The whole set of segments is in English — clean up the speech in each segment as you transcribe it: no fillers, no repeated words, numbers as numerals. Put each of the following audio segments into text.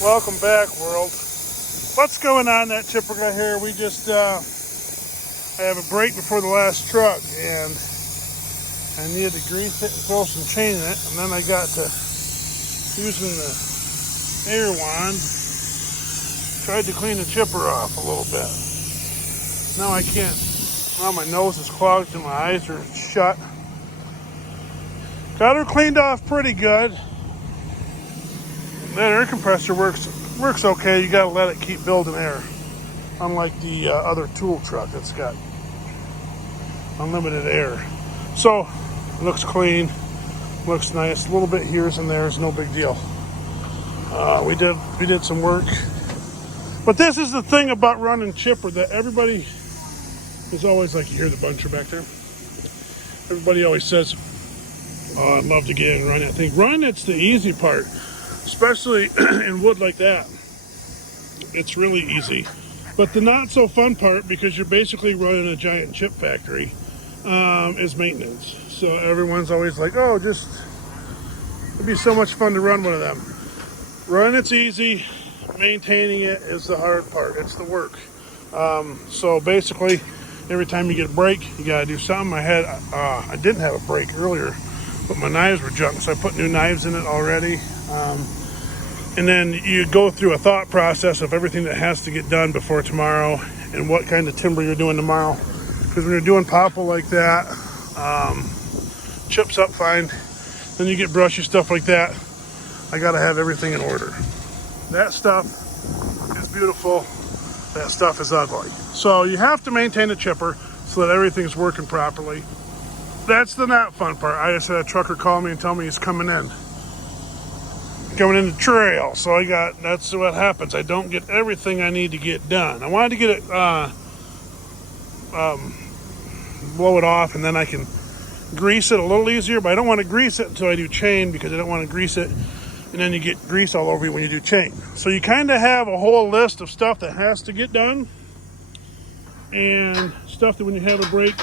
Welcome back, world. What's going on that chipper guy here? We just I have a break before the last truck, and I needed to grease it and throw some chain in it, and then I got to using the air wand, tried to clean the chipper off a little bit. Now I can't. Well, my nose is clogged and my eyes are shut. Got her cleaned off pretty good. That air compressor works okay. You gotta let it keep building air, unlike the other tool truck that's got unlimited air. So it looks clean, looks nice. A little bit here's and there's, no big deal. We did some work, but this is the thing about running chipper that everybody is always like. You hear the buncher back there? Everybody always says, "Oh, I'd love to get in and run that thing." Run, it's the easy part. Especially in wood like that, it's really easy. But the not so fun part, because you're basically running a giant chip factory, is maintenance. So everyone's always like, "Oh, it'd be so much fun to run one of them." Run, it's easy. Maintaining it is the hard part. It's the work. So basically, every time you get a break, you gotta do something. I didn't have a break earlier, but my knives were junk, so I put new knives in it already. And then you go through a thought process of everything that has to get done before tomorrow and what kind of timber you're doing tomorrow. Because when you're doing popple like that, chips up fine. Then you get brushy stuff like that. I gotta have everything in order. That stuff is beautiful. That stuff is ugly. So you have to maintain a chipper so that everything's working properly. That's the not fun part. I just had a trucker call me and tell me he's coming in the trail. So that's what happens. I don't get everything I need to get done. I wanted to get it, blow it off, and then I can grease it a little easier, but I don't want to grease it until I do chain, because I don't want to grease it and then you get grease all over you when you do chain. So you kind of have a whole list of stuff that has to get done, and stuff that when you have a break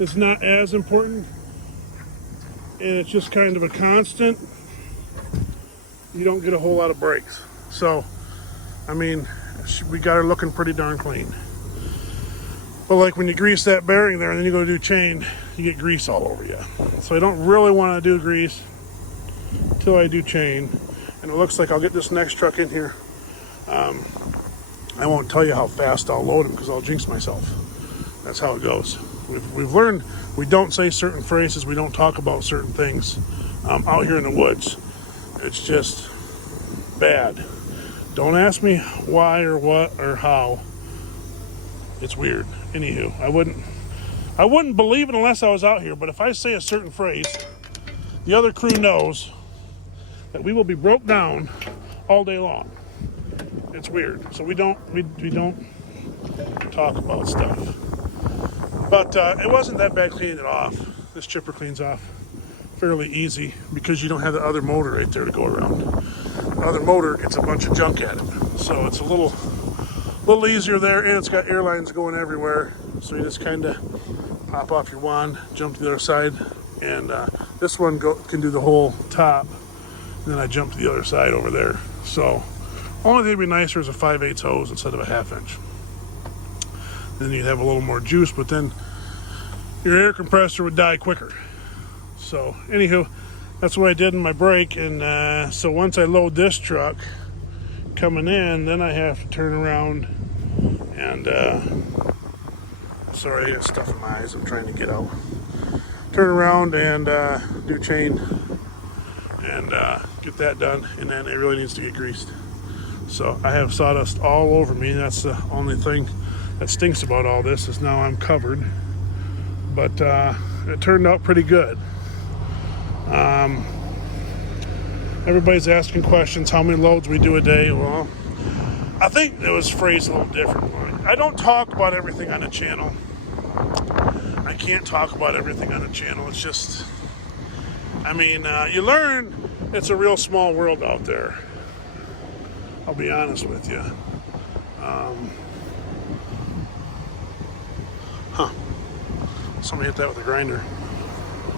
is not as important, and it's just kind of a constant. You don't get a whole lot of breaks. So, I mean, we got her looking pretty darn clean. But like when you grease that bearing there and then you go to do chain, you get grease all over you. So I don't really want to do grease until I do chain. And it looks like I'll get this next truck in here. I won't tell you how fast I'll load him because I'll jinx myself. That's how it goes. We've learned we don't say certain phrases, we don't talk about certain things out here in the woods. It's just bad. Don't ask me why or what or how. It's weird. Anywho, I wouldn't believe it unless I was out here, but if I say a certain phrase, the other crew knows that we will be broke down all day long. It's weird. So we don't talk about stuff. But it wasn't that bad cleaning it off. This chipper cleans off fairly easy because you don't have the other motor right there to go around. The other motor gets a bunch of junk at it. So it's a little easier there, and it's got air lines going everywhere. So you just kind of pop off your wand, jump to the other side, and this one can do the whole top. And then I jump to the other side over there. So only thing that'd be nicer is a 5/8 hose instead of a 1/2 inch. Then you'd have a little more juice, but then your air compressor would die quicker. So anywho, that's what I did in my break. And so once I load this truck coming in, then I have to turn around and sorry, I got stuff in my eyes I'm trying to get out. Turn around and do chain and get that done, and then it really needs to get greased. So I have sawdust all over me. That's the only thing that stinks about all this, is now I'm covered. But it turned out pretty good. Everybody's asking questions, how many loads we do a day. Well, I think it was phrased a little different. I don't talk about everything on the channel. I can't talk about everything on the channel. It's just, I mean, you learn it's a real small world out there. I'll be honest with you. Somebody hit that with a grinder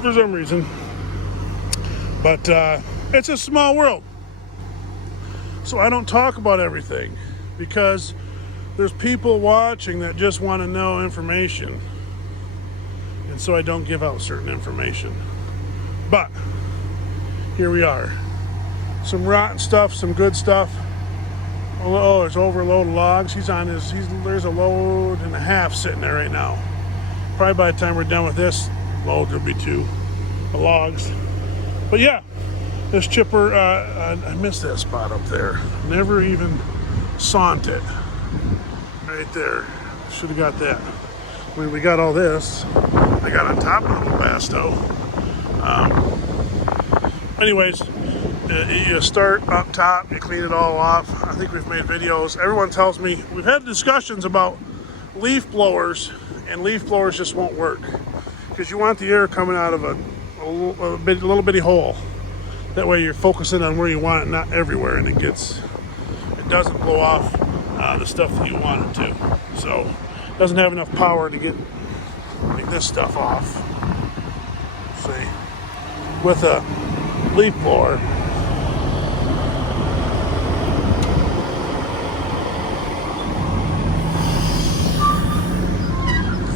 for some reason. But it's a small world. So I don't talk about everything because there's people watching that just want to know information. And so I don't give out certain information. But here we are. Some rotten stuff, some good stuff. Oh, there's overload of logs. There's a load and a half sitting there right now. Probably by the time we're done with this load, there'll be 2 logs. But yeah, this chipper, I missed that spot up there. Never even sawed it. Right there. Should have got that. I mean, we got all this. I got on top of the little Basto. Anyways, you start up top, you clean it all off. I think we've made videos. Everyone tells me, we've had discussions about leaf blowers, and leaf blowers just won't work because you want the air coming out of a little bitty hole. That way you're focusing on where you want it, not everywhere, and it doesn't blow off the stuff that you want it to. So it doesn't have enough power to get this stuff off. See, with a leaf blower,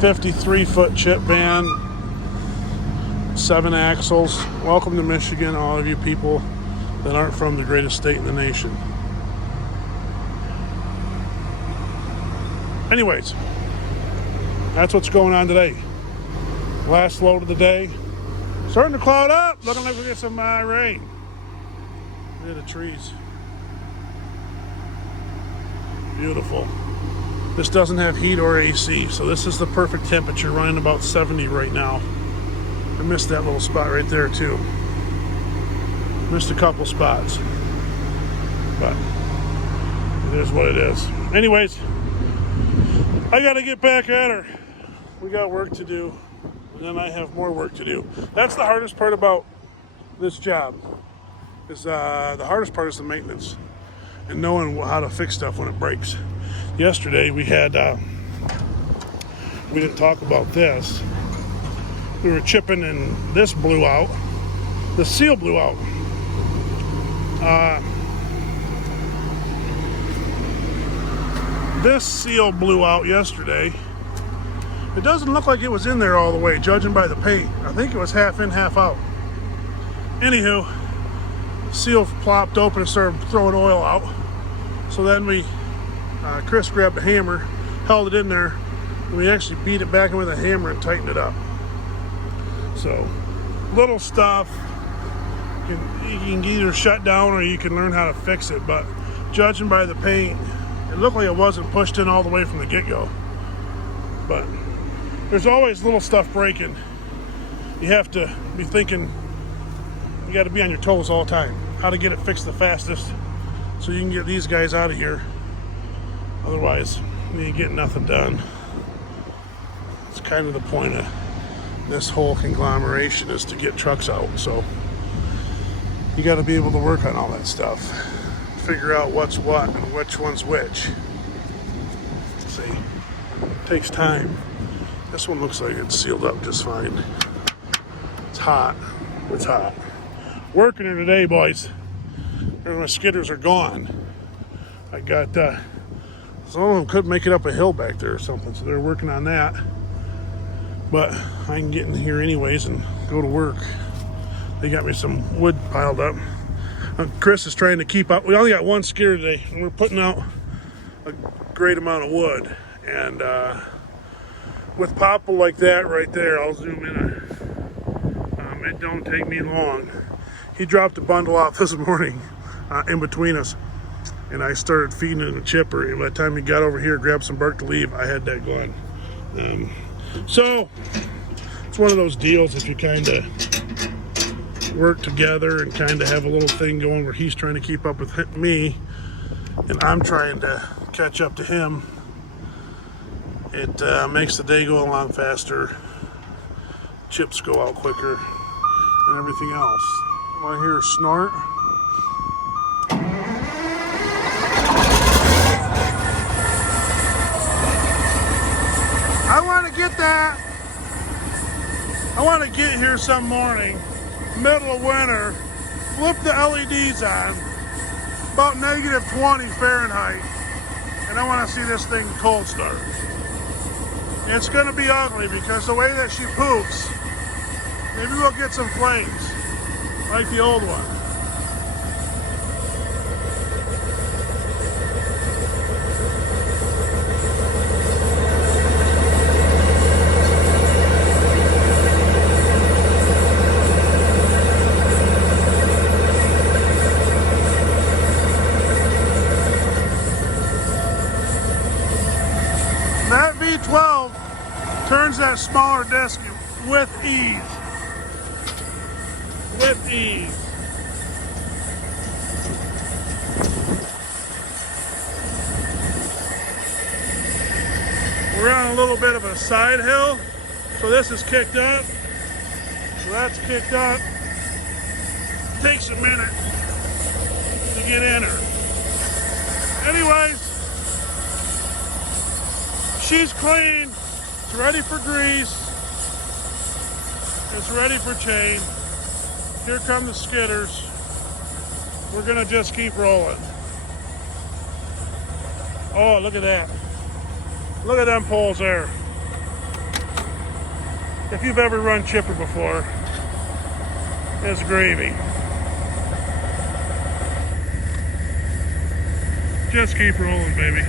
$53-foot chip band, 7 axles. Welcome to Michigan, all of you people that aren't from the greatest state in the nation. Anyways, that's what's going on today. Last load of the day. Starting to cloud up. Looking like we'll get some rain. Look at the trees. Beautiful. This doesn't have heat or AC, so this is the perfect temperature, running about 70 right now. I missed that little spot right there too. Missed a couple spots, but it is what it is. Anyways, I gotta get back at her. We got work to do, and then I have more work to do. That's the hardest part about this job. The hardest part is the maintenance and knowing how to fix stuff when it breaks. Yesterday we didn't talk about this. We were chipping and this blew out. The seal blew out. This seal blew out yesterday. It doesn't look like it was in there all the way, judging by the paint. I think it was half in, half out. Anywho, seal plopped open and started throwing oil out. So then Chris grabbed a hammer, held it in there, and we actually beat it back in with a hammer and tightened it up. So, little stuff. You can either shut down or you can learn how to fix it, but judging by the paint, it looked like it wasn't pushed in all the way from the get-go. But there's always little stuff breaking. You have to be thinking, you got to be on your toes all the time. How to get it fixed the fastest so you can get these guys out of here. Otherwise, you ain't getting nothing done. It's kind of the point of this whole conglomeration, is to get trucks out. So you got to be able to work on all that stuff. Figure out what's what and which one's which. See, it takes time. This one looks like it's sealed up just fine. It's hot. It's hot. Working here today, boys. My skidders are gone. I got some of them couldn't make it up a hill back there or something, so they're working on that. But I can get in here anyways and go to work. They got me some wood piled up. Chris is trying to keep up. We only got one skidder today, and we're putting out a great amount of wood. And with popple like that right there, I'll zoom in. It don't take me long. He dropped a bundle off this morning in between us, and I started feeding it a chipper. And by the time he got over here, grabbed some bark to leave, I had that going. So it's one of those deals, if you kind of work together and kind of have a little thing going where he's trying to keep up with me and I'm trying to catch up to him, it makes the day go along faster, chips go out quicker, and everything else. You want to hear a snort? I want to get that. I want to get here some morning, middle of winter, flip the LEDs on, about -20 Fahrenheit, and I want to see this thing cold start. It's going to be ugly because the way that she poops, maybe we'll get some flames like the old one. That V12 turns that smaller disc with ease. With ease. We're on a little bit of a side hill, so this is kicked up. So that's kicked up. Takes a minute to get in her. Anyways, she's clean. It's ready for grease. It's ready for chain. Here come the skidders. We're gonna just keep rolling. Oh, look at that. Look at them poles there. If you've ever run chipper before, it's gravy. Just keep rolling, baby.